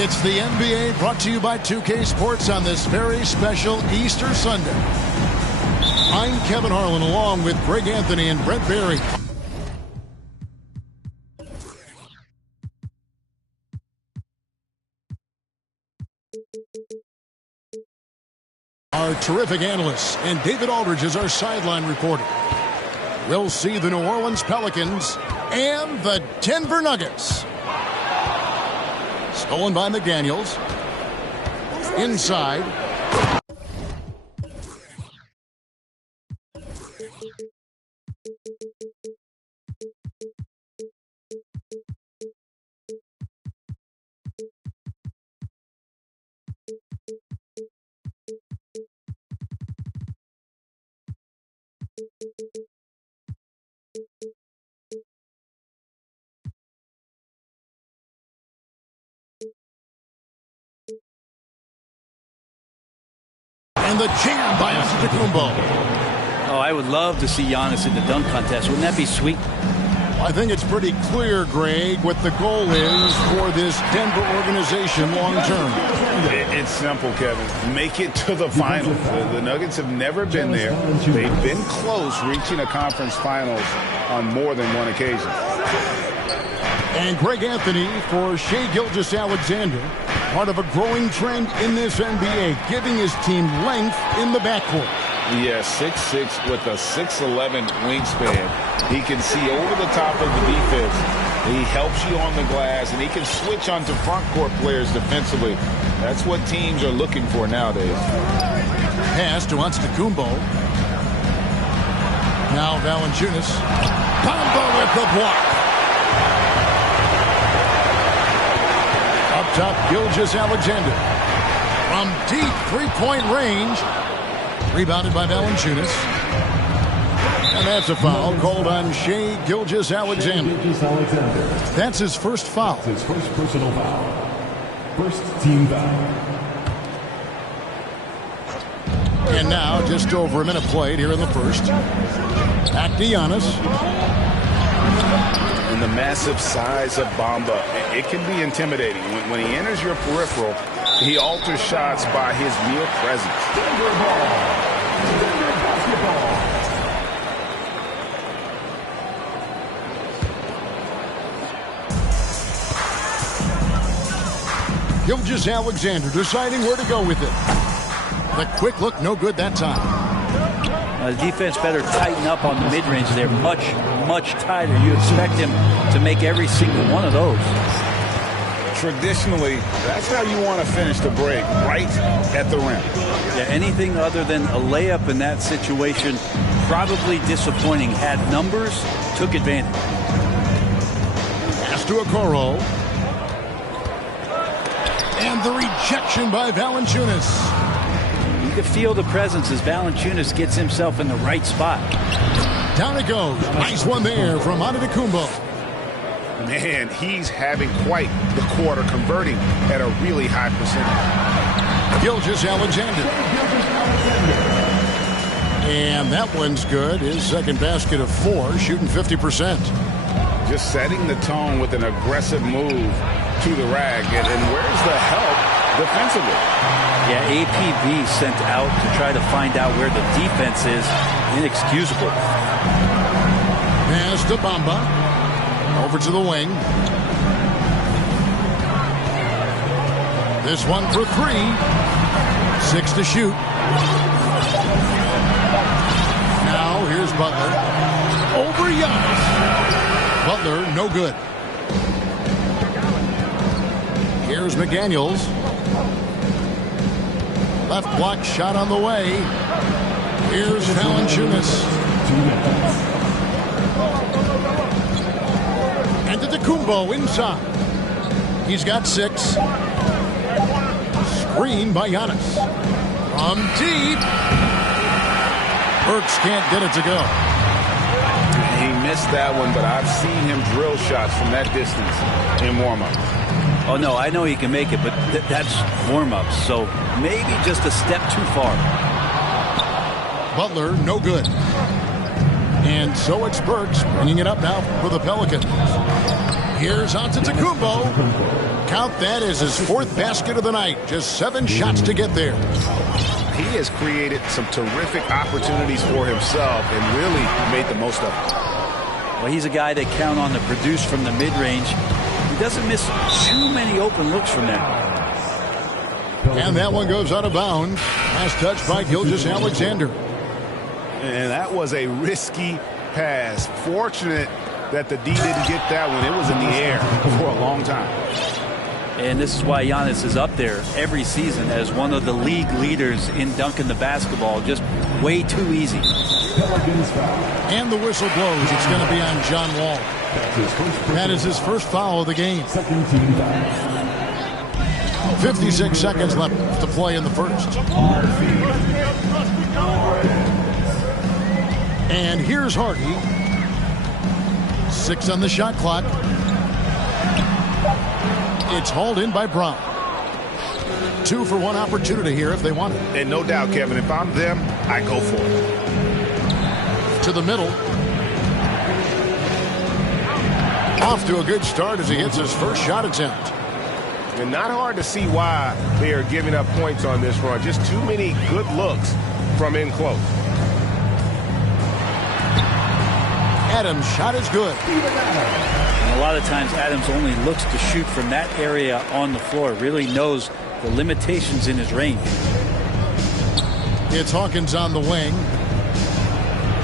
It's the NBA brought to you by 2K Sports on this very special Easter Sunday. I'm Kevin Harlan along with Greg Anthony and Brett Berry. Our terrific analysts, and David Aldridge is our sideline reporter. We'll see the New Orleans Pelicans and the Denver Nuggets. Stolen by McDaniels. Inside. And the jam by Antetokounmpo. Oh, I would love to see Giannis in the dunk contest. Wouldn't that be sweet? I think it's pretty clear, Greg, what the goal is for this Denver organization long term. It's simple, Kevin. Make it to the finals. The Nuggets have never been there. They've been close reaching a conference finals on more than one occasion. And Greg Anthony for Shai Gilgeous-Alexander, part of a growing trend in this NBA, giving his team length in the backcourt. Yeah, 6'6" with a 6'11" wingspan. He can see over the top of the defense. He helps you on the glass, and he can switch onto front court players defensively. That's what teams are looking for nowadays. Pass to Antetokounmpo. Now Valanciunas. Bamba with the block. Up top, Gilgeous-Alexander. From deep three-point range. Rebounded by Valanciunas. And that's a foul called on Shai Gilgeous-Alexander. That's his first foul. His first personal foul. First team foul. And now, just over a minute played here in the first. Back to Giannis. And the massive size of Bamba, it can be intimidating. When he enters your peripheral, he alters shots by his mere presence. Denver ball. Denver basketball. Gilgeous-Alexander deciding where to go with it. The quick look, no good that time. The defense better tighten up on the mid-range. They're much, much tighter. You expect him to make every single one of those. Traditionally, that's how you want to finish the break, right at the rim. Yeah, anything other than a layup in that situation, probably disappointing. Had numbers, took advantage. Pass to Okoro. And the rejection by Valanciunas. You can feel the presence as Valanciunas gets himself in the right spot. Down it goes. Nice one there from Antetokounmpo. Man, he's having quite the quarter, converting at a really high percentage. Gilgeous-Alexander. And that one's good. His second basket of 4, shooting 50%. Just setting the tone with an aggressive move to the rack. And where's the help defensively? Yeah, APB sent out to try to find out where the defense is. Inexcusable. Pass to Bamba. Over to the wing. This one for 3. 6 to shoot. Now here's Butler. Over Giannis. Butler, no good. Here's McDaniels. Left block shot on the way. Here's Valanciunas. Antetokounmpo inside. He's got 6. Screen by Giannis. From deep. Burks can't get it to go. He missed that one, but I've seen him drill shots from that distance in warm-up. Oh, no, I know he can make it, but that's warm-up, so maybe just a step too far. Butler, no good. And so it's Burks bringing it up now for the Pelicans. Here's Antetokounmpo. Count that as his 4th basket of the night. Just 7 shots to get there. He has created some terrific opportunities for himself and really made the most of it. Well, he's a guy they count on to produce from the mid-range. He doesn't miss too many open looks from there. And that one goes out of bounds. Last touch by Gilgeous-Alexander. And that was a risky pass. Fortunate that the D didn't get that one. It was in the air for a long time. And this is why Giannis is up there every season as one of the league leaders in dunking the basketball. Just way too easy. And the whistle blows. It's going to be on John Wall. That is his first foul of the game. 56 seconds left to play in the first. And here's Hardy. 6 on the shot clock. It's hauled in by Brown. 2 for 1 opportunity here if they want it. And no doubt, Kevin, if I'm them, I go for it. To the middle. Off to a good start as he hits his first shot attempt. And not hard to see why they are giving up points on this run. Just too many good looks from in close. Adams' shot is good. And a lot of times Adams only looks to shoot from that area on the floor. Really knows the limitations in his range. It's Hawkins on the wing.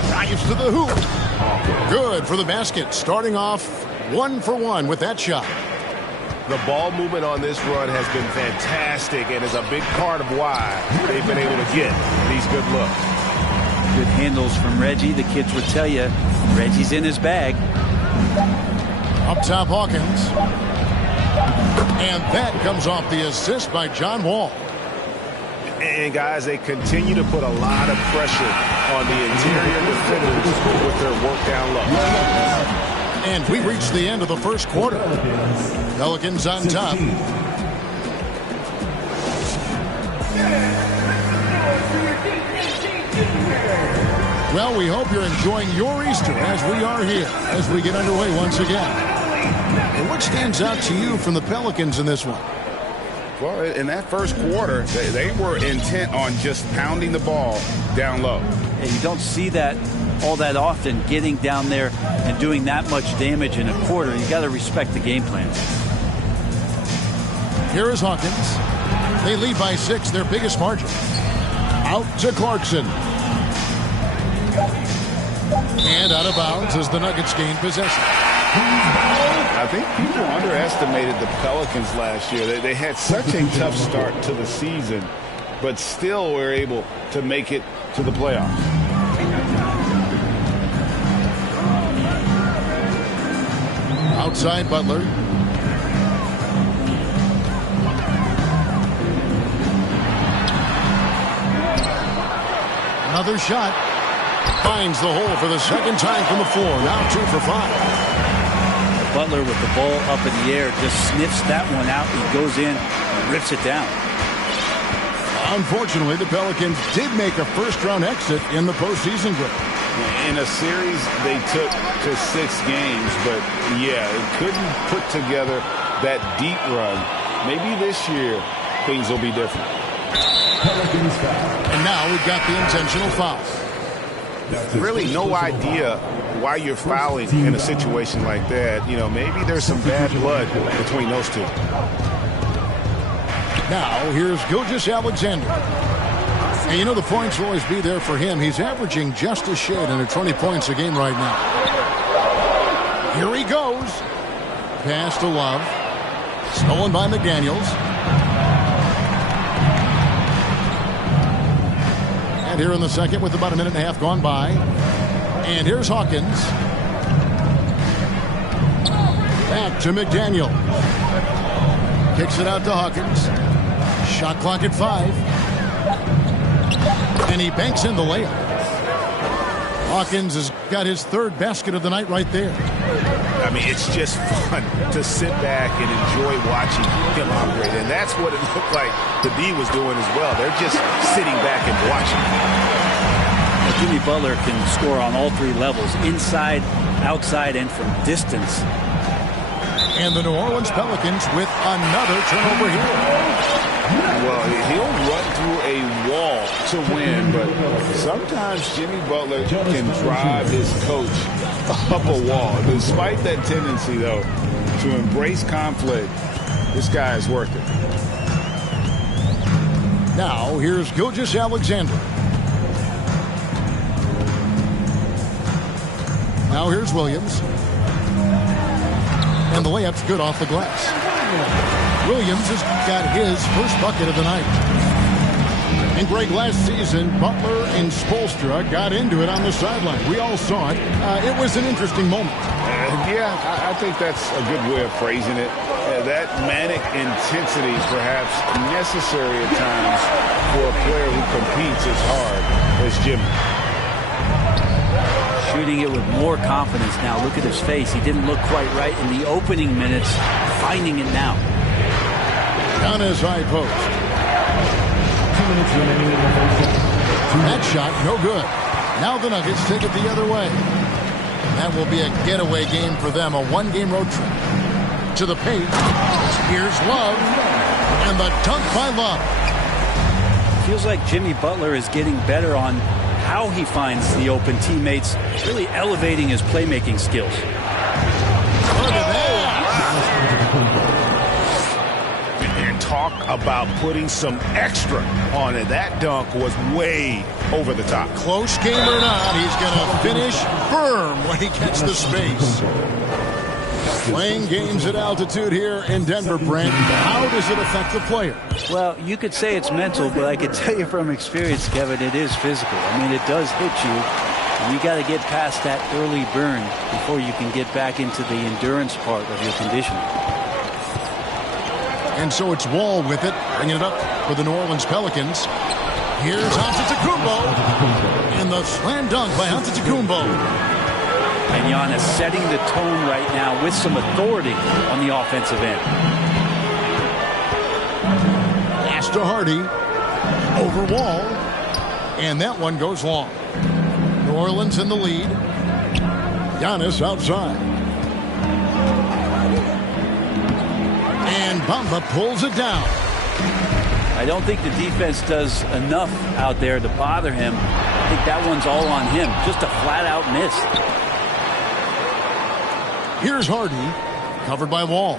Drives to the hoop. Good for the basket. Starting off 1 for 1 with that shot. The ball movement on this run has been fantastic and is a big part of why they've been able to get these good looks. Good handles from Reggie. The kids would tell you Reggie's in his bag. Up top, Hawkins. And that comes off the assist by John Wall. And guys, they continue to put a lot of pressure on the interior defenders with their work down low. And we reach the end of the first quarter. Pelicans on top. Well, we hope you're enjoying your Easter as we are here, as we get underway once again. And what stands out to you from the Pelicans in this one? Well, in that first quarter, they were intent on just pounding the ball down low. And you don't see that all that often, getting down there and doing that much damage in a quarter. You got to respect the game plan. Here is Hawkins. They lead by 6, their biggest margin. Out to Clarkson. And out of bounds as the Nuggets gain possession. I think people underestimated the Pelicans last year. They had such a tough start to the season, but still were able to make it to the playoffs. Outside Butler. Another shot. Finds the hole for the second time from the floor. Now 2 for 5. Butler with the ball up in the air just sniffs that one out. He goes in and rips it down. Unfortunately, the Pelicans did make a first-round exit in the postseason group. In a series they took to 6 games, but yeah, it couldn't put together that deep run. Maybe this year things will be different. And now we've got the intentional foul. Really no idea why you're fouling in a situation like that. You know, maybe there's some bad blood between those two. Now, here's Gilgeous-Alexander. And you know the points will always be there for him. He's averaging just a shade under 20 points a game right now. Here he goes. Pass to Love. Stolen by McDaniels. And here in the second with about a minute and a half gone by. And here's Hawkins. Back to McDaniel. Kicks it out to Hawkins. Shot clock at 5. And he banks in the layup. Hawkins has got his 3rd basket of the night right there. I mean, it's just fun to sit back and enjoy watching him operate. And that's what it looked like the D was doing as well. They're just sitting back and watching. Now, Jimmy Butler can score on all 3 levels, inside, outside, and from distance. And the New Orleans Pelicans with another turnover here. Well, he'll run through a wall to win, but sometimes Jimmy Butler can drive his coach up a wall. Despite that tendency, though, to embrace conflict, this guy is worth it. Now, here's Gilgeous-Alexander. Now here's Williams. And the layup's good off the glass. Williams has got his first bucket of the night. And Greg, last season, Butler and Spoelstra got into it on the sideline. We all saw it. It was an interesting moment. Yeah, I think that's a good way of phrasing it. That manic intensity perhaps necessary at times for a player who competes as hard as Jimmy. Shooting it with more confidence now. Look at his face. He didn't look quite right in the opening minutes. Finding it now. On his high post. 2 minutes remaining in the first half. That shot, no good. Now the Nuggets take it the other way. That will be a getaway game for them, a one-game road trip. To the paint. Here's Love. And the dunk by Love. Feels like Jimmy Butler is getting better on how he finds the open teammates, really elevating his playmaking skills. Look at that. And talk about putting some extra on it. That dunk was way over the top. Close game or not, he's going to finish firm when he gets the space. Playing games at altitude here in Denver, Brent. How does it affect the player? Well, you could say it's mental, but I can tell you from experience, Kevin, it is physical. I mean, it does hit you, and you got to get past that early burn before you can get back into the endurance part of your conditioning. And so it's Wall with it, bringing it up for the New Orleans Pelicans. Here's Antetokounmpo, and the slam dunk by Antetokounmpo. And Giannis setting the tone right now with some authority on the offensive end. Pass to Hardy. Over Wall. And that one goes long. New Orleans in the lead. Giannis outside. And Bamba pulls it down. I don't think the defense does enough out there to bother him. I think that one's all on him. Just a flat-out miss. Here's Hardy, covered by Wall.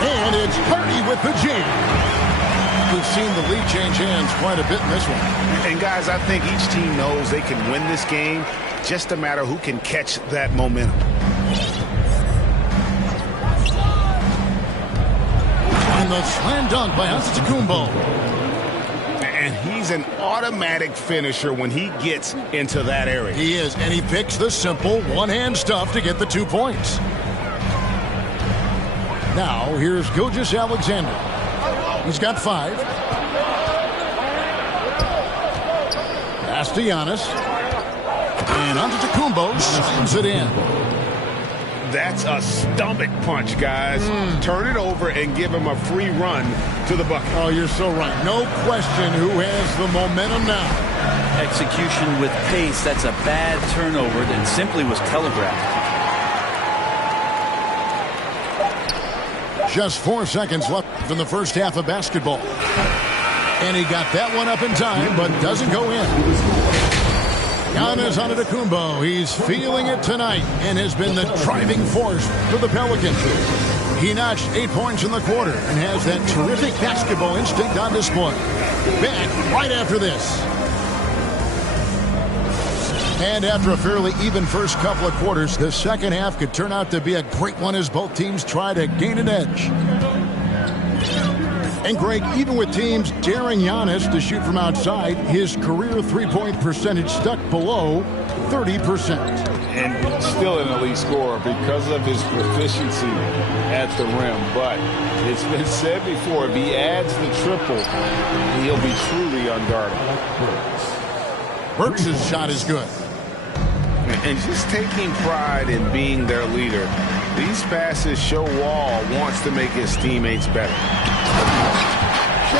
And it's Hardy with the jam. We've seen the lead change hands quite a bit in this one. And guys, I think each team knows they can win this game. Just a matter who can catch that momentum. And the slam dunk by Antetokounmpo. And he's an automatic finisher when he gets into that area. He is, and he picks the simple one-hand stuff to get the 2 points. Now, here's Gilgeous-Alexander. He's got 5. Pass to Giannis. And Antetokounmpo slams it in. That's a stomach punch, guys. Turn it over and give him a free run to the bucket. Oh, you're so right. No question who has the momentum now. Execution with pace. That's a bad turnover that simply was telegraphed. Just 4 seconds left in the first half of basketball. And he got that one up in time, but doesn't go in. Giannis Antetokounmpo, he's feeling it tonight and has been the driving force for the Pelicans. He notched 8 points in the quarter and has that terrific basketball instinct on display. Back right after this. And after a fairly even first couple of quarters, the second half could turn out to be a great one as both teams try to gain an edge. And Greg, even with teams daring Giannis to shoot from outside, his career three-point percentage stuck below 30%. And still an elite scorer because of his proficiency at the rim. But it's been said before, if he adds the triple, he'll be truly unguardable. Burks' shot is good. And just taking pride in being their leader, these passes show Wall wants to make his teammates better.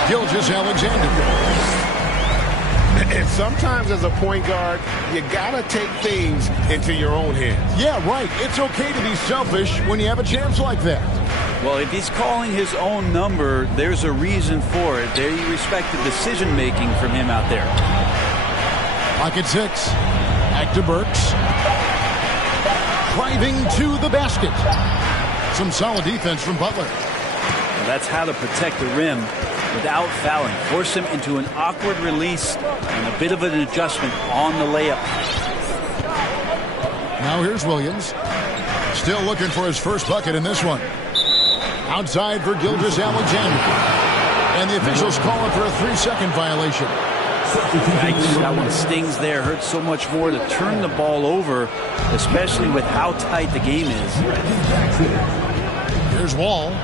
Gilgeous-Alexander. And sometimes as a point guard, you got to take things into your own hands. Yeah, right. It's okay to be selfish when you have a chance like that. Well, if he's calling his own number, there's a reason for it. They respect the decision-making from him out there. Pocket 6. Back to Burks. Driving to the basket. Some solid defense from Butler. Well, that's how to protect the rim without fouling. Force him into an awkward release and a bit of an adjustment on the layup. Now here's Williams. Still looking for his first bucket in this one. Outside for Gilgeous-Alexander. And the officials calling for a 3-second violation. Yikes, that one stings there. Hurts so much more to turn the ball over, especially with how tight the game is. Here's Wall.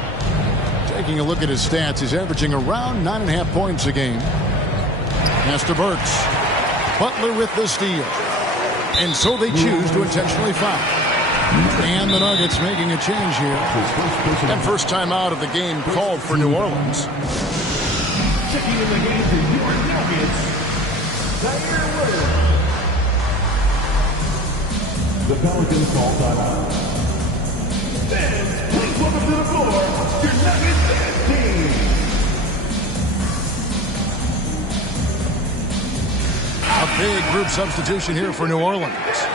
Taking a look at his stats, he's averaging around 9.5 points a game. Pass to Burks. Butler with the steal. And so they choose to intentionally foul. And the Nuggets making a change here. And first time out of the game called for New Orleans. Checking in the game for your Nuggets, Zaire Williams. The Pelicans call timeout. Fans, please welcome to the floor your Nuggets team. A big group substitution here for New Orleans.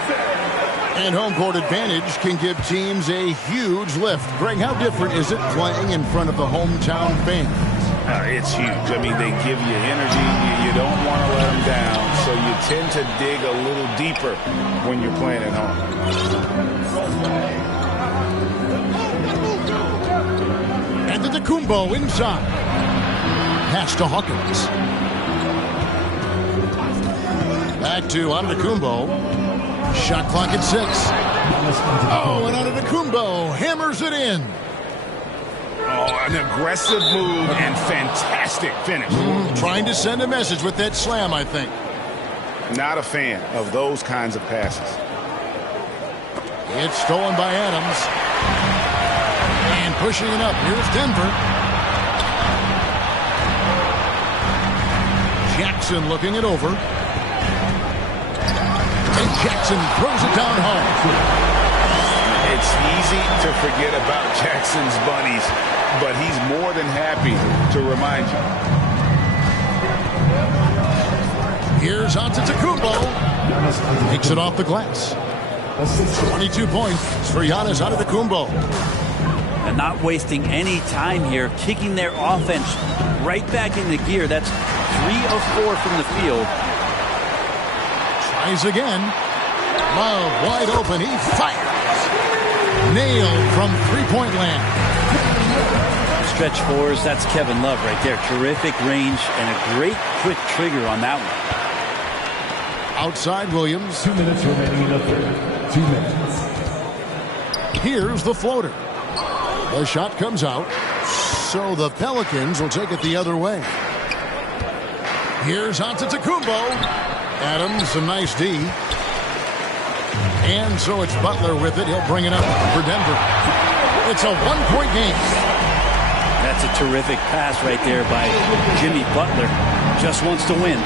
And home court advantage can give teams a huge lift. Greg, how different is it playing in front of the hometown fans? It's huge. I mean, they give you energy. You don't want to let them down, so you tend to dig a little deeper when you're playing at home. And the Antetokounmpo inside. Pass to Hawkins. Back to Antetokounmpo. Shot clock at 6. Oh, and Antetokounmpo hammers it in. Oh, an aggressive move and fantastic finish. Trying to send a message with that slam, I think. Not a fan of those kinds of passes. It's stolen by Adams. And pushing it up. Here's Denver. Jackson looking it over. And Jackson throws it down hard. It's easy to forget about Jackson's bunnies, but he's more than happy to remind you. Here's Antetokounmpo. Takes it off the glass. 22 points for Giannis Antetokounmpo. And not wasting any time here, kicking their offense right back into gear. That's 3 of 4 from the field. Tries again. Love wide open. He fires. Nailed from three-point land. Stretch fours, that's Kevin Love right there. Terrific range and a great quick trigger on that one. Outside Williams. 2 minutes remaining in the third. 2 minutes. Here's the floater. The shot comes out. So the Pelicans will take it the other way. Here's Antetokounmpo. Adams, a nice D. And so it's Butler with it. He'll bring it up for Denver. It's a one-point game. That's a terrific pass right there by Jimmy Butler. Just wants to win.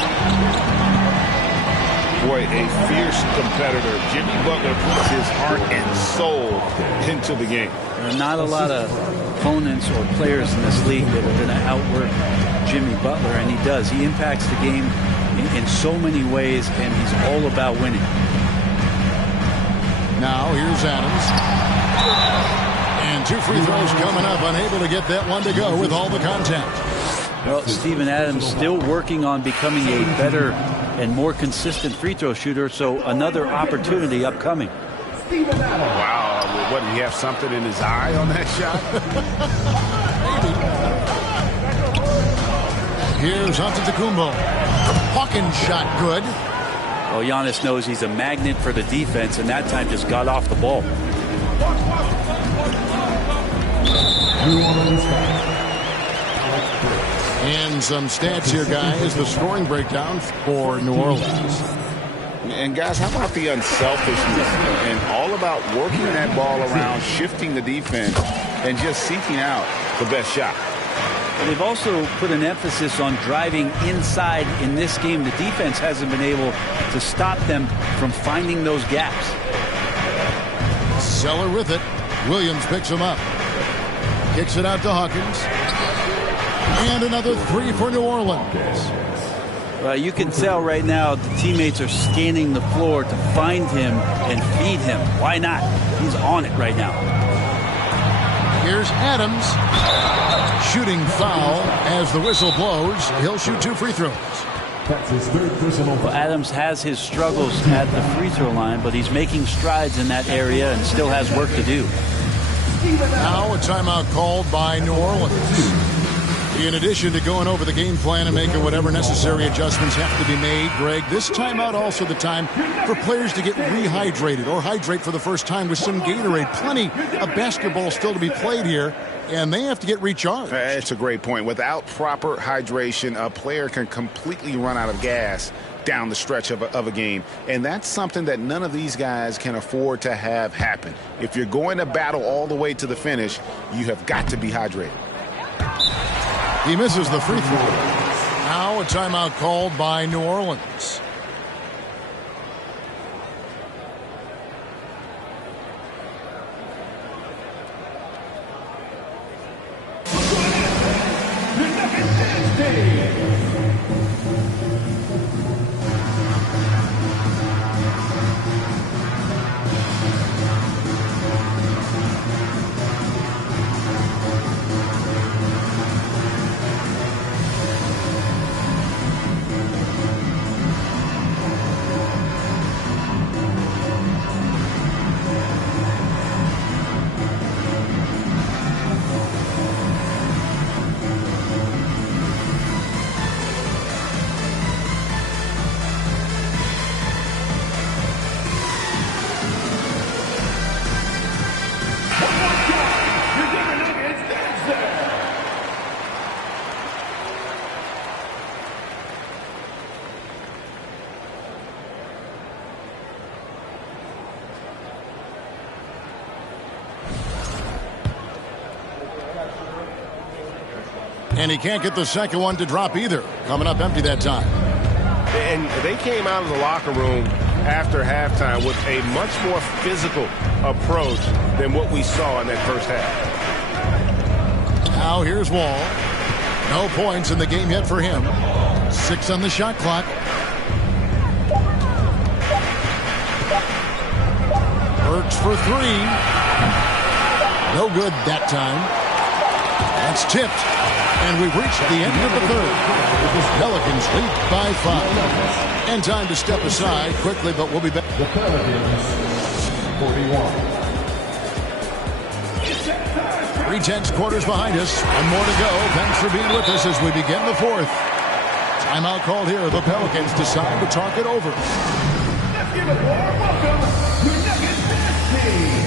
Boy, a fierce competitor. Jimmy Butler puts his heart and soul into the game. There are not a lot of opponents or players in this league that are going to outwork Jimmy Butler, and he does. He impacts the game in so many ways, and he's all about winning. Now here's Adams. And 2 free throws coming up. Unable to get that one to go with all the contact. Well, Steven Adams still working on becoming a better and more consistent free throw shooter, so another opportunity upcoming. Wow, what, did he have something in his eye on that shot? Here's Antetokounmpo. Hawkins shot good. Well, Giannis knows he's a magnet for the defense, and that time just got off the ball. And some stats here, guys. The scoring breakdown for New Orleans. And, guys, how about the unselfishness and all about working that ball around, shifting the defense, and just seeking out the best shot? They've also put an emphasis on driving inside in this game. The defense hasn't been able to stop them from finding those gaps. Zeller with it. Williams picks him up. Kicks it out to Hawkins. And another three for New Orleans. Well, you can tell right now the teammates are scanning the floor to find him and feed him. Why not? He's on it right now. Here's Adams. Shooting foul as the whistle blows. He'll shoot 2 free throws. That's his third personal foul. Well, Adams has his struggles at the free throw line, but he's making strides in that area and still has work to do. Now a timeout called by New Orleans. In addition to going over the game plan and making whatever necessary adjustments have to be made, Greg, this timeout also the time for players to get rehydrated or hydrate for the first time with some Gatorade. Plenty of basketball still to be played here, and they have to get recharged. That's a great point. Without proper hydration, a player can completely run out of gas down the stretch of a game. And that's something that none of these guys can afford to have happen. If you're going to battle all the way to the finish, you have got to be hydrated. He misses the free throw. Now a timeout called by New Orleans. And he can't get the second one to drop either. Coming up empty that time. And they came out of the locker room after halftime with a much more physical approach than what we saw in that first half. Now here's Wall. No points in the game yet for him. 6 on the shot clock. Burks for 3. No good that time. That's tipped. And we've reached the end of the third. The Pelicans lead by 5. And time to step aside quickly, but we'll be back. The Pelicans, 41. 3 quarters behind us. One more to go. Thanks for being with us as we begin the fourth. Timeout called here. The Pelicans decide to talk it over. Let's give it a warm welcome to Nuggets Dance Team.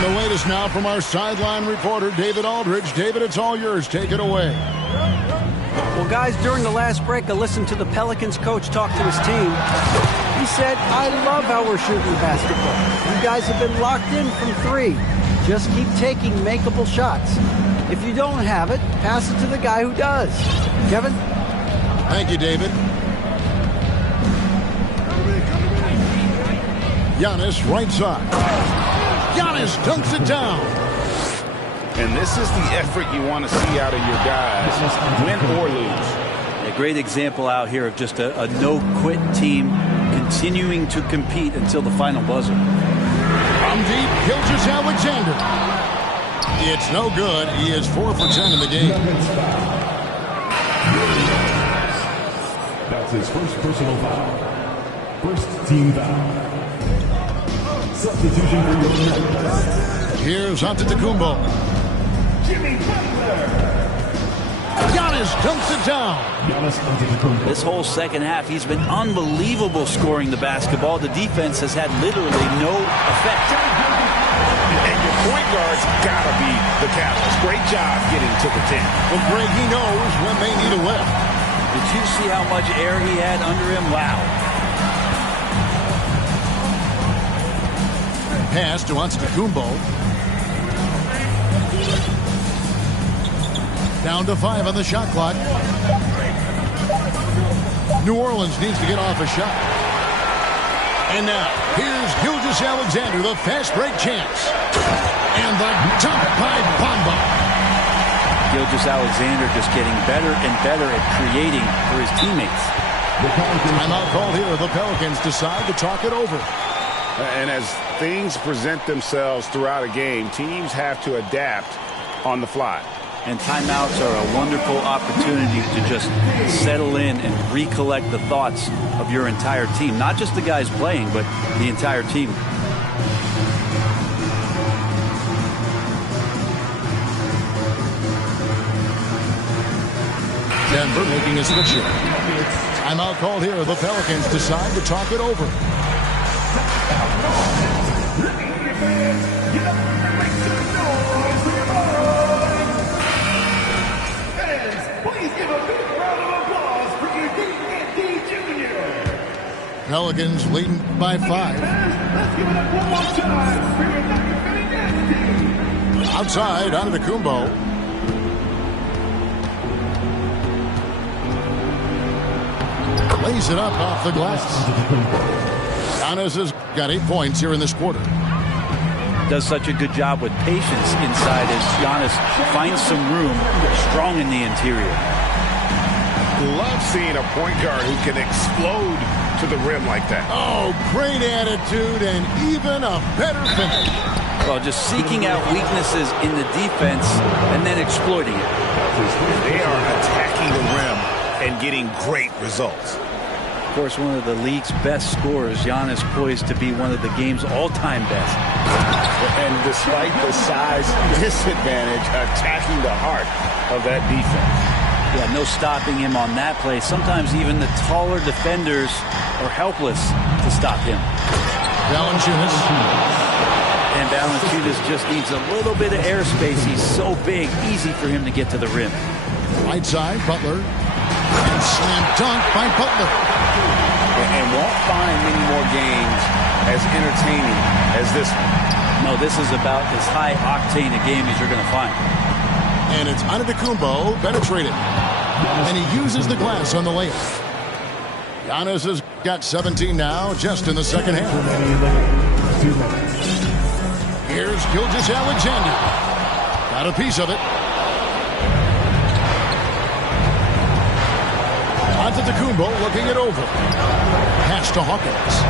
The latest now from our sideline reporter, David Aldridge. David, it's all yours. Take it away. Well, guys, during the last break, I listened to the Pelicans coach talk to his team. He said, I love how we're shooting the basketball. You guys have been locked in from 3. Just keep taking makeable shots. If you don't have it, pass it to the guy who does. Kevin? Thank you, David. Giannis, right side. Giannis dunks it down. And this is the effort you want to see out of your guys, win or lose. A great example out here of just a no-quit team continuing to compete until the final buzzer. From deep, Gilgeous-Alexander. It's no good. He is 4 for 10 in the game. That's his first personal foul. First team foul. Substitution for your Nuggets. Here's Antetokounmpo. Jimmy Butler. Giannis dunks it down. Giannis Antetokounmpo. This whole second half, he's been unbelievable scoring the basketball. The defense has had literally no effect. And your point guard's got to be the catalyst. Great job getting to the 10. Well, Greg, he knows when they need a lift. Did you see how much air he had under him? Wow. Pass to Antetokounmpo. Down to 5 on the shot clock. New Orleans needs to get off a shot. And now, here's Gilgeous-Alexander, the fast break chance. And the dunk by Bamba. Gilgeous-Alexander just getting better and better at creating for his teammates. Timeout called here. The Pelicans decide to talk it over. And as things present themselves throughout a game, teams have to adapt on the fly. And timeouts are a wonderful opportunity to just settle in and recollect the thoughts of your entire team. Not just the guys playing, but the entire team. Denver making a switch here. Timeout called here. The Pelicans decide to talk it over. Pelicans leading by 5. Let's give it up one more time for your Nuggets. Outside, Antetokounmpo. Lays it up off the glass. Giannis has got 8 points here in this quarter. Does such a good job with patience inside as Giannis finds some room strong in the interior. Love seeing a point guard who can explode to the rim like that. Oh, great attitude and even a better finish. Well, just seeking out weaknesses in the defense and then exploiting it. They are attacking the rim and getting great results. Of course, one of the league's best scorers, Giannis, poised to be one of the game's all-time best. And despite the size disadvantage, attacking the heart of that defense. Yeah, no stopping him on that play. Sometimes even the taller defenders are helpless to stop him. Valanciunas. And Valanciunas just needs a little bit of airspace. He's so big, easy for him to get to the rim. Right side, Butler. And slam dunk by Butler. And won't find many more games as entertaining as this one. No, this is about as high octane a game as you're going to find. And it's Antetokounmpo penetrated. And he uses the glass on the layup. Giannis has got 17 now, just in the second half. Here's Gilgeous-Alexander. Got a piece of it. Antetokounmpo looking it over. Pass to Hawkins.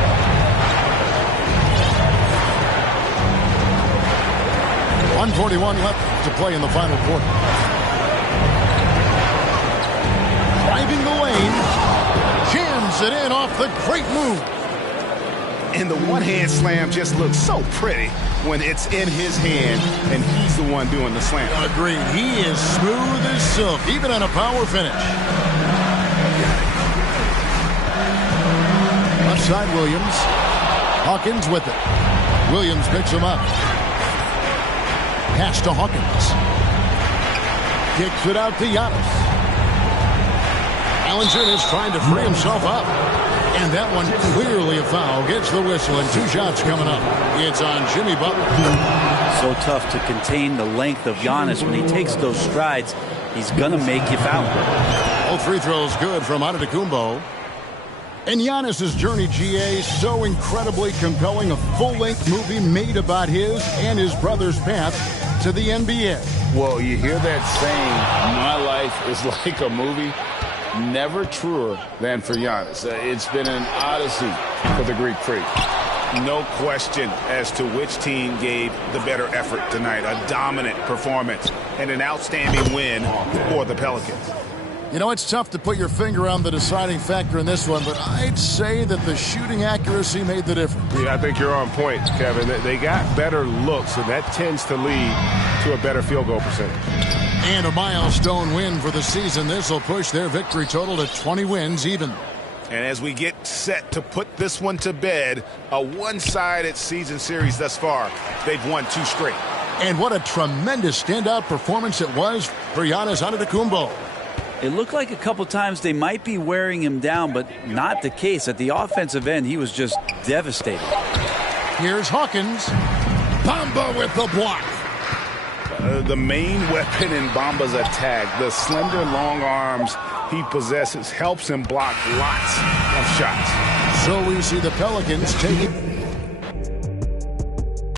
.141 left to play in the final quarter. Driving the lane. Jams it in off the great move. And the one-hand slam just looks so pretty when it's in his hand and he's the one doing the slam. Agreed. He is smooth as silk, even on a power finish. Left side, Williams. Hawkins with it. Williams picks him up. Pass to Hawkins. Kicks it out to Giannis. Valanciunas trying to free himself up. And that one clearly a foul. Gets the whistle and 2 shots coming up. It's on Jimmy Butler. So tough to contain the length of Giannis. When he takes those strides, he's going to make you foul. All free throws good from Antetokounmpo. And Giannis' journey, GA, so incredibly compelling. A full-length movie made about his and his brother's path to the NBA. Well, you hear that saying, my life is like a movie. Never truer than for Giannis. It's been an odyssey for the Greek Freak. No question as to which team gave the better effort tonight. A dominant performance and an outstanding win for the Pelicans. You know, it's tough to put your finger on the deciding factor in this one, but I'd say that the shooting accuracy made the difference. Yeah, I think you're on point, Kevin. They got better looks, and that tends to lead to a better field goal percentage. And a milestone win for the season. This will push their victory total to 20 wins even. And as we get set to put this one to bed, a one-sided season series thus far. They've won 2 straight. And what a tremendous standout performance it was for Giannis Antetokounmpo. It looked like a couple times they might be wearing him down, but not the case. At the offensive end, he was just devastating. Here's Hawkins. Bamba with the block. The main weapon in Bamba's attack, the slender, long arms he possesses, helps him block lots of shots. So we see the Pelicans taking